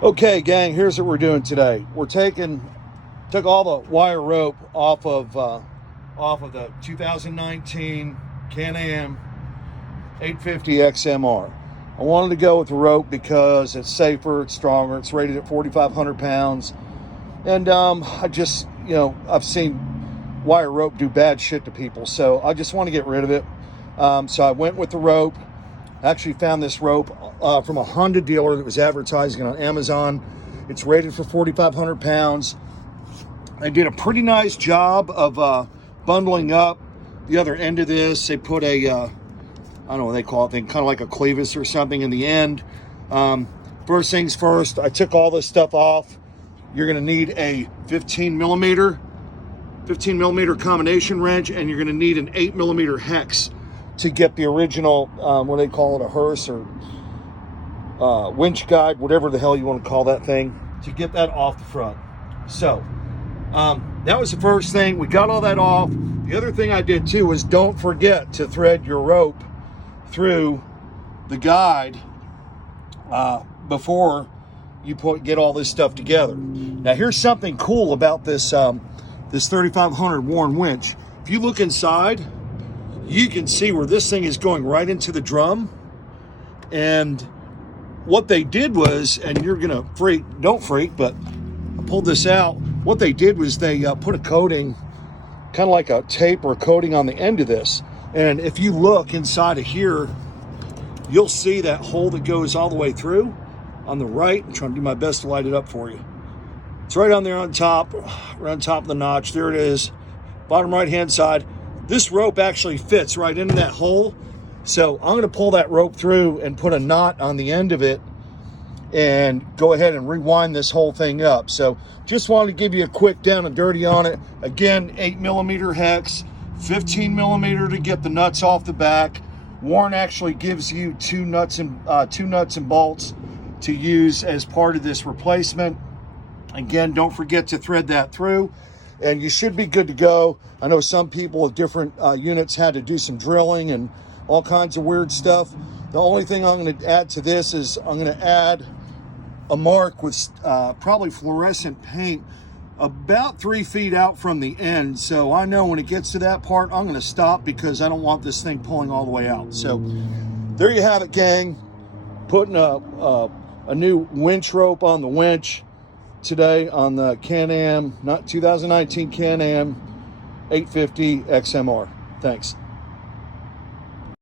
Okay, gang, here's what we're doing today. Took all the wire rope off of the 2019 Can-Am 850 XMR. I wanted to go with the rope because it's safer, it's stronger, it's rated at 4,500 pounds. And I've seen wire rope do bad shit to people, so I just want to get rid of it. So I went with the rope. I actually found this rope from a Honda dealer that was advertising it on Amazon. It's rated for 4,500 pounds. They did a pretty nice job of bundling up the other end of this. They put a, I don't know what they call it, kind of like a clevis or something in the end. First things first, I took all this stuff off. You're gonna need a 15 millimeter combination wrench, and you're gonna need an 8 millimeter hex to get the original, what they call it, a hawse or winch guide, whatever the hell you want to call that thing, to get that off the front. So that was the first thing. We got all that off. The other thing I did too was don't forget to thread your rope through the guide before you get all this stuff together. Now here's something cool about this 3500 Warne winch. If you look inside, you can see where this thing is going right into the drum. And what they did was, and you're gonna freak, don't freak, but I pulled this out. What they did was they put a coating, kind of like a tape or a coating on the end of this. And if you look inside of here, you'll see that hole that goes all the way through on the right. I'm trying to do my best to light it up for you. It's right on there on top, right on top of the notch. There it is, bottom right-hand side. This rope actually fits right into that hole. So I'm gonna pull that rope through and put a knot on the end of it and go ahead and rewind this whole thing up. So just wanted to give you a quick down and dirty on it. Again, 8 millimeter hex, 15 millimeter to get the nuts off the back. Warne actually gives you two nuts and bolts to use as part of this replacement. Again, don't forget to thread that through, and you should be good to go. I know some people with different units had to do some drilling and all kinds of weird stuff. The only thing I'm going to add to this is I'm going to add a mark with probably fluorescent paint about 3 feet out from the end. So I know when it gets to that part, I'm going to stop because I don't want this thing pulling all the way out. So there you have it, gang. Putting a new winch rope on the winch today on the Can-Am, not 2019 Can-Am 850 XMR. Thanks.